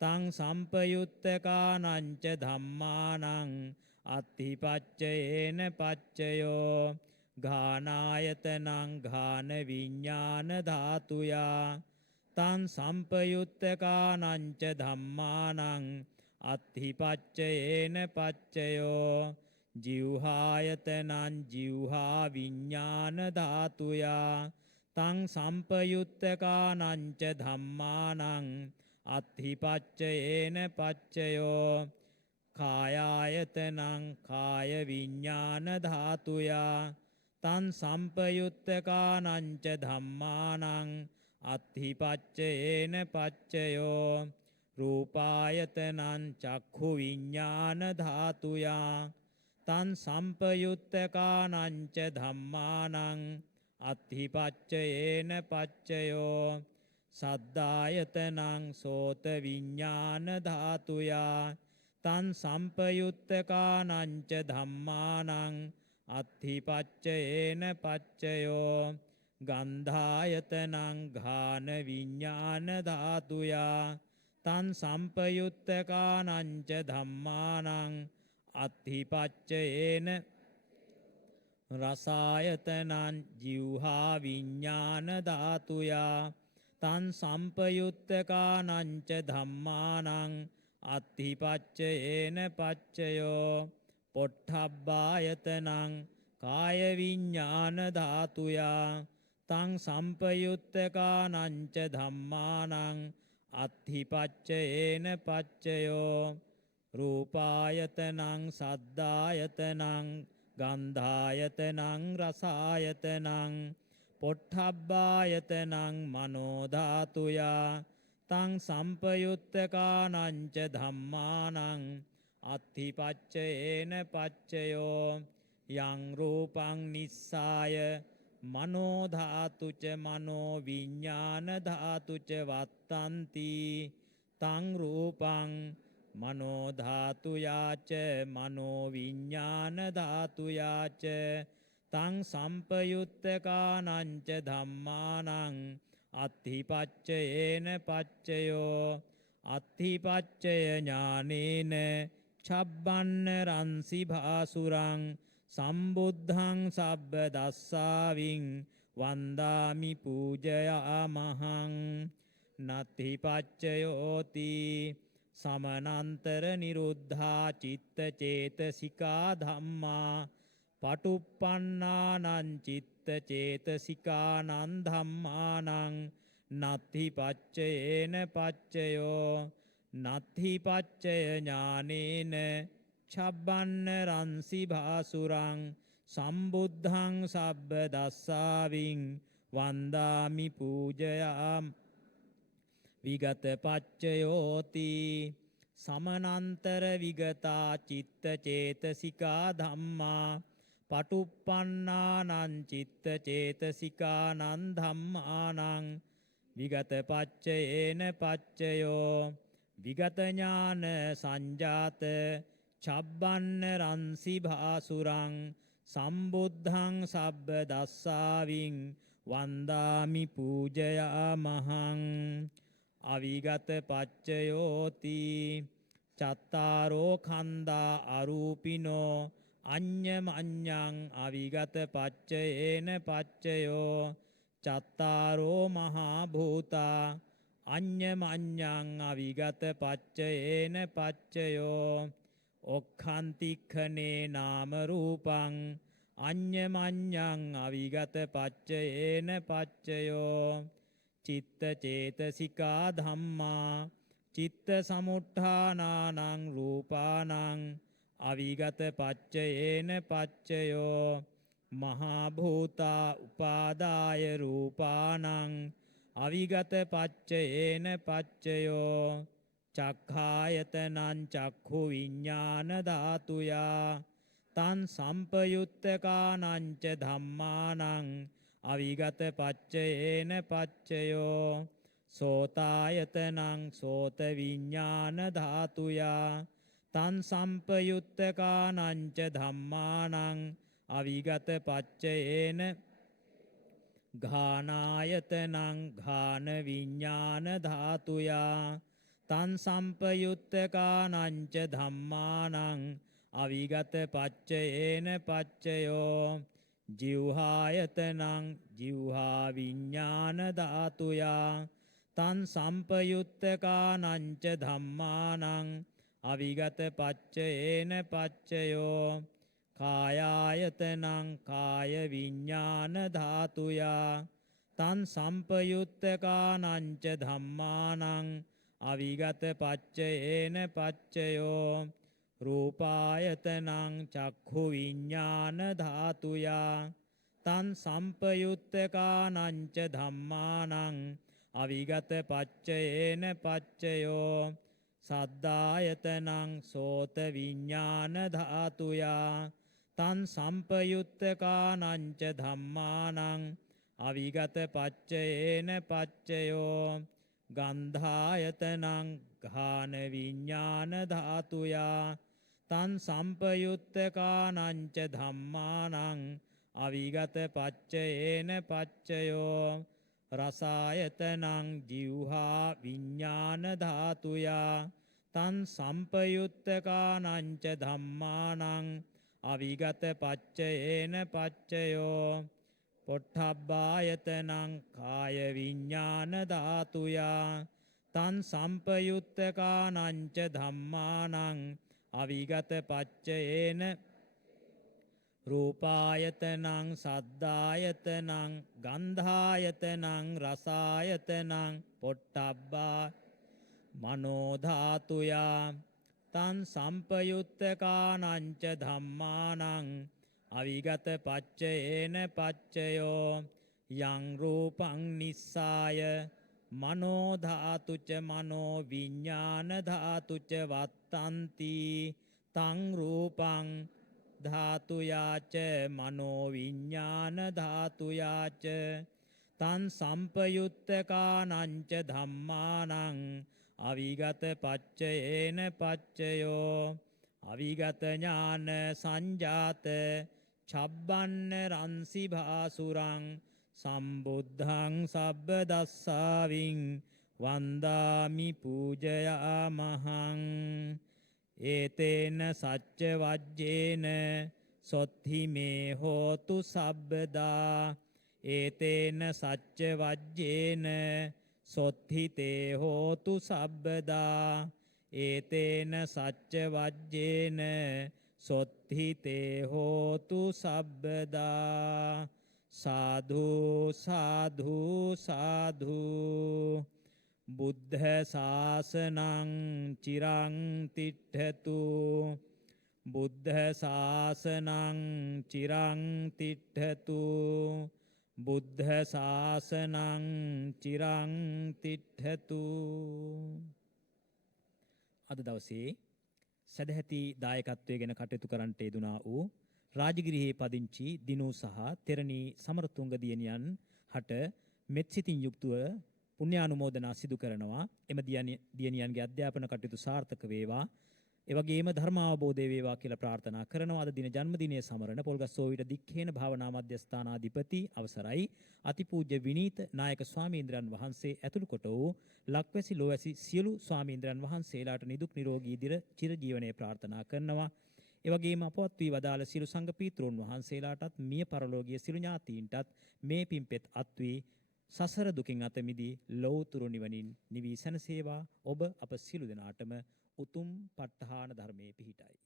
තං සම්පයුත්තකානං ච ධම්මානං අත්ථිපච්චයේන පච්චයෝ ඝානායතනං ඝාන විඤ්ඤාණ ධාතුයා තං සම්පයුත්තකානං ච ධම්මානං අත්ථිපච්චයේන පච්චයෝ ජීවහායතනං ජීවහා විඤ්ඤාණ ධාතුයා තං සම්පයුත්තකානං ච ධම්මානං අත්ථිපච්චයේන පච්චයෝ කායායතනං කාය විඤ්ඤාණ ධාතුයා තං සම්පයුත්තකානං ච ධම්මානං අත්ථිපච්චයේන පච්චයෝ රූපායතනං චක්ඛු විඤ්ඤාණ ධාතුයා තං සම්පයුත්තකානං ච ධම්මානං අත්ථිපච්චයේන පච්චයෝ සද්ධායතනං සෝත විඤ්ඤාණ ධාතුයා තං සම්පයුත්තකානං ච ධම්මානං අත්ථිපච්චයේන පච්චයෝ ගන්ධායතනං ඝාන විඤ්ඤාණ ධාතුයා තං සම්පයුත්තකානං ච ධම්මානං අත්ථිපච්චයේන රසායතනං ජීවහා විඤ්ඤාණ ධාතුයා තං සම්පයුත්තකානං ච ධම්මානං අත්ථිපච්චයේන පච්චයෝ පොට්ඨබ්බායතනං කාය විඤ්ඤාණ ධාතුයා තං සම්පයුත්තකානංච ධම්මානං අත්ථිපච්චයේන පච්චයෝ රූපායතනං සද්ධායතනං ගන්ධායතනං රසායතනං පොට්ඨබ්බායතනං මනෝ ධාතුයා තං සම්පයුත්තකානංච ධම්මානං අත්ථිපච්චයේන පච්චයෝ යං රූපං නිස්සාය මනෝ ධාතුච මනෝ විඤ්ඤාණ ධාතුච වත්තන්ති තං රූපං මනෝ ධාතුයාච මනෝ විඤ්ඤාණ ධාතුයාච තං සම්පයුත්තකානංච ධම්මානං අත්ථිපච්චයේන පච්චයෝ අත්ථිපච්චය ඥානේන චබ්බන්න රන්සි භාසුරං සම්බුද්ධං සබ්බ දස්සාවින් වන්දාමි පූජයාමහං නත්ථි පච්චයෝති සමනන්තර නිරුද්ධා චිත්ත චේතසිකා ධම්මා පටුප්පන්නානං චිත්ත චේතසිකානං ධම්මානං නත්ථි පච්චයේන පච්චයෝ නත්ථි පච්චය ඥානේන චබ්බන්න රන්සි භාසුරං සම්බුද්ධං සබ්බ දස්සාවින් වන්දාමි පූජයාම් විගත පච්චයෝති සමනන්තර විගතා චිත්ත චේතසිකා ධම්මා පටුප්පන්නානං චිත්ත චේතසිකානං ධම්මානං විගත පච්චයේන පච්චයෝ විගත ඥාන සංජාත චබ්බන්න රන්සි භාසුරං සම්බුද්ධං සබ්බ දස්සාවින් වන්දාමි පූජයාමහං අවිගත පච්චයෝති චත්තාරෝ කන්දා අරූපිනෝ අඤ්ඤමඤ්ඤං අවිගත පච්චයේන පච්චයෝ චත්තාරෝ මහා භූතා අඤ්ඤමඤ්ඤං අවිගත පච්චයේන පච්චයෝ ඔක්ඛන්තික්ඛනේ නාම රූපං අඤ්ඤමඤ්ඤං අවිගත පච්චයේන පච්චයෝ චිත්ත චේතසිකා ධම්මා චිත්ත සමුට්ඨානානං රූපානං අවිගත පච්චයේන පච්චයෝ මහා භූතා උපාදාය රූපානං අවිගත පච්චයේන පච්චයෝ චක්ඛායතනං චක්ඛු විඤ්ඤාණ ධාතුයා තං සම්පයුත්තකානං ච ධම්මානං අවිගත පච්චයේන පච්චයෝ සෝතායතනං සෝත විඤ්ඤාණ ධාතුයා තං සම්පයුත්තකානං ච ධම්මානං අවිගත පච්චයේන ඝානායතනං ඝාන විඤ්ඤාණ ධාතුයා තං සම්පයුත්තකානං ච ධම්මානං අවිගත පච්චයේන පච්චයෝ ජීවහායතනං ජීවහා විඤ්ඤාණ ධාතුයා තං සම්පයුත්තකානං ච ධම්මානං අවිගත පච්චයේන පච්චයෝ කායායතනං කාය විඤ්ඤාණ ධාතුයා තං සම්පයුත්තකානං ච ධම්මානං අවිගත පච්චයේන පච්චයෝ රූපායතනං චක්ඛු විඤ්ඤාණ ධාතුයා තං සම්පයුත්තකානං ච ධම්මානං අවිගත පච්චයේන පච්චයෝ සද්ධායතනං සෝත විඤ්ඤාණ ධාතුයා තං සම්පයුත්තකානං ච ධම්මානං අවිගත පච්චයේන පච්චයෝ ගන්ධායතනං ඝාන විඤ්ඤාණ ධාතුයා තං සම්පයුත්තකානං ච ධම්මානං අවිගත පච්චයේන පච්චයෝ රසායතනං ජීවහා විඤ්ඤාණ ධාතුයා තං සම්පයුත්තකානං ච ධම්මානං අවිගත පච්චයේන පච්චයෝ පොට්ඨබ්බායතනං කාය විඤ්ඤාණ ධාතුයා තං සම්පයුත්තකානං ච ධම්මානං අවිගත පච්චයේන රූපායතනං සද්ධායතනං ගන්ධායතනං රසායතනං පොට්ටබ්බා මනෝ ධාතුයා තං සම්පයුත්තකානංච ධම්මානං අවිගත පච්චයේන පච්චයෝ යං රූපං නිස්සාය මනෝ ධාතුච මනෝ විඥාන ධාතුච වත්තන්ති තං රූපං ධාතුයාච මනෝ විඥාන ධාතුයාච තං සම්පයුත්තකානංච ධම්මානං අවිගත පච්චයේන පච්චයෝ අවිගත ඥාන සංජාත චබ්බන්න රන්සි භාසුරං සම්බුද්ධං සබ්බ දස්සාවින් වන්දාමි පූජයාමහං ඒතේන සච්ච වජ්ජේන සොත්හි මේ හෝතු සබ්බදා ඒතේන සච්ච වජ්ජේන සොත්හි තේ හෝතු සබ්බදා ඒතේන සච්ච වජ්ජේන සොත්හි තේ හෝතු සබ්බදා සාධු සාධු සාධු බුද්ධ ශාසනං චිරං තිට්ඨතු බුද්ධ ශාසනං චිරං තිට්ඨතු බුද්ධ ශාසනං චිරං තිට්ඨතු. අද දවසේ සදැහැති දායකත්වය ගැන කටයුතු කරන්නට යෙදුනා වූ රාජගිරියේ පදිංචි දිනු සහ තෙරණී සමරතුංග දියණියන් හට මෙත් සිතින් යුක්තව පුණ්‍යානුමෝදනා සිදු කරනවා. එම දියණියන්ගේ අධ්‍යාපන කටයුතු සාර්ථක වේවා. ඒ වගේම ධර්මාවබෝධය වේවා කියලා ප්‍රාර්ථනා කරනවා. අද දින ජන්මදිනයේ සමරන පොල්ගස්සෝවිට දික්හේන භාවනා මධ්‍යස්ථානාධිපති අවසරයි අතිපූජ්‍ය විනීත නායක ස්වාමීන්ද්‍රයන් වහන්සේ ඇතුළු කොට වූ ලක්වැසි ලෝවැසි සියලු ස්වාමීන්ද්‍රයන් වහන්සේලාට නිදුක් නිරෝගී චිරජීවනයේ ප්‍රාර්ථනා කරනවා. ඒ වගේම අපවත් වී වදාළ සියලු සංඝ පීත්‍රෝන් වහන්සේලාටත් මිය පරලෝකීය සියලු ඥාතීන්ටත් මේ පින්පෙත් අත් වී සසර දුකින් අත මිදී ලෞතුරු නිවනින් නිවී සැනසේවා. ඔබ අප සියලු දෙනාටම උතුම් ප ဋ ාහන ධර්මයේ පිහිටයි.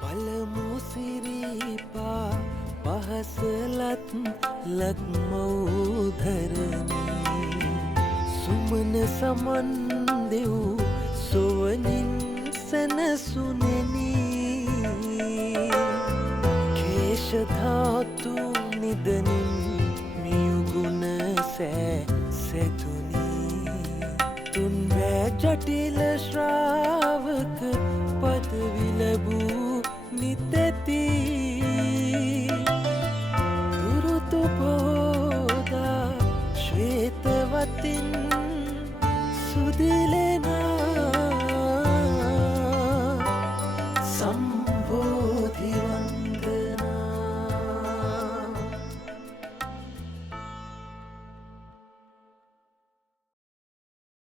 පළමු සිරිපා පහසලත් ලක්මෞධරණී සුමන සමන් දෙව් සොවනින් සනසුනෙනී කේශධාතු නිදනින් මියුගුණ සැතුනී තුන්වැ ජටිල ශ්‍රාවක පදවිලබූ නිතැති තුරුතු පෝදා ශ්වේතවතින් සුදිල